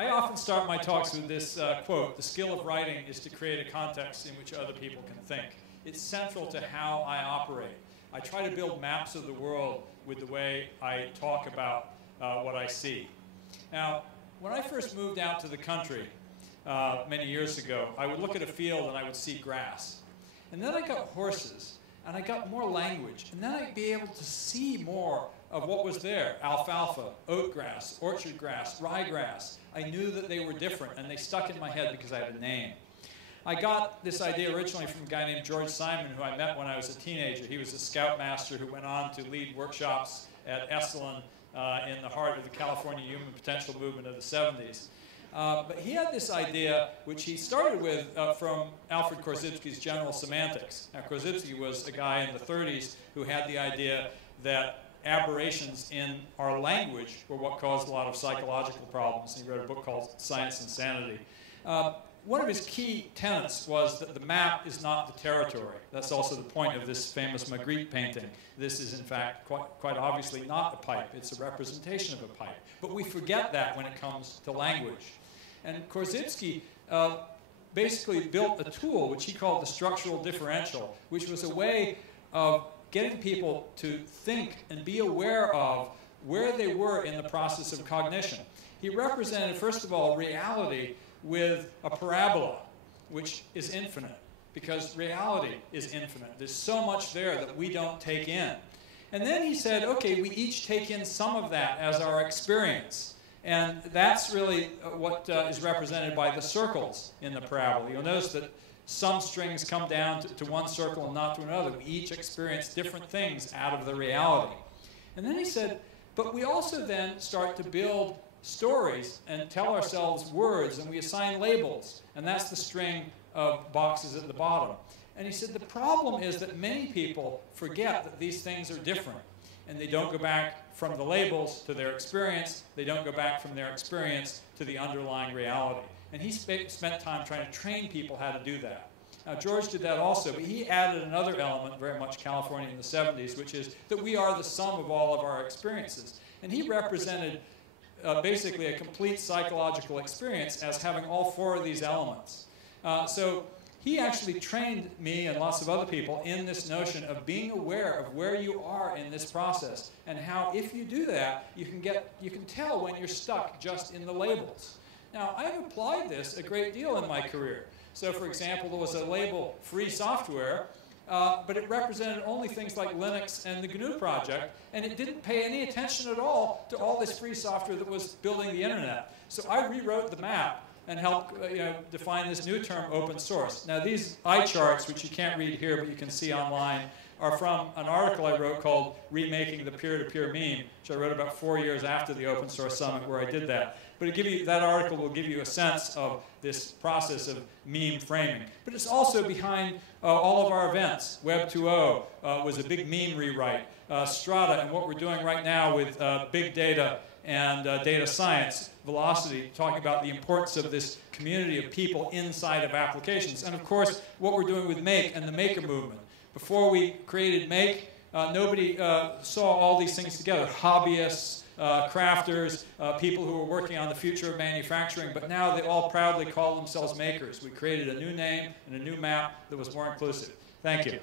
I often start my talks with this quote: "The skill of writing is to create a context in which other people can think." It's central to how I operate. I try to build maps of the world with the way I talk about what I see. Now, when I first moved out to the country many years ago, I would look at a field and I would see grass. And then I got horses, and I got more language, and then I'd be able to see more of what was there: alfalfa, oat grass, orchard grass, ryegrass. I knew that they were different, and they stuck in my head because I had a name. I got this idea originally from a guy named George Simon, who I met when I was a teenager. He was a scoutmaster who went on to lead workshops at Esalen in the heart of the California Human Potential movement of the 70s. But he had this idea, which he started with from Alfred Korzybski's General Semantics. Now, Korzybski was a guy in the 30s who had the idea that aberrations in our language were what caused a lot of psychological problems. He wrote a book called Science and Sanity. One of his key tenets was that the map is not the territory. That's also the point of this famous Magritte painting. This is, in fact, quite obviously not a pipe. It's a representation of a pipe. But we forget that when it comes to language. And Korzybski basically built a tool which he called the structural differential, which was a way of getting people to think and be aware of where they were in the process of cognition. He represented, first of all, reality with a parabola, which is infinite, because reality is infinite. There's so much there that we don't take in. And then he said, okay, we each take in some of that as our experience. And that's really what is represented by the circles in the parabola. You'll notice that some strings come down to one circle and not to another. We each experience different things out of the reality. And then he said, but we also then start to build stories and tell ourselves words, and we assign labels. And that's the string of boxes at the bottom. And he said the problem is that many people forget that these things are different. And they don't go back from the labels to their experience. They don't go back from their experience to the underlying reality. And he spent time trying to train people how to do that. Now, George did that also, but he added another element, very much California in the 70s, which is that we are the sum of all of our experiences. And he represented basically a complete psychological experience as having all four of these elements. So he actually trained me and lots of other people in this notion of being aware of where you are in this process, and how if you do that, you can tell when you're stuck just in the labels. Now, I've applied this a great deal in my career. So, for example, there was a label, free software, but it represented only things like Linux and the GNU project, and it didn't pay any attention at all to all this free software that was building the internet. So I rewrote the map and helped define this new term, open source. Now, these eye charts, which you can't read here, but you can see online, are from an article I wrote called Remaking the Peer-to-Peer Meme, which I wrote about 4 years after the Open Source Summit where I did that. But that article will give you a sense of this process of meme framing. But it's also behind all of our events. Web 2.0 was a big meme rewrite. Strata and what we're doing right now with big data and data science, Velocity, talking about the importance of this community of people inside of applications. And of course, what we're doing with Make and the Maker movement. Before we created Make, nobody saw all these things together. Hobbyists, crafters, people who were working on the future of manufacturing, but now they all proudly call themselves makers. We created a new name and a new map that was more inclusive. Thank you.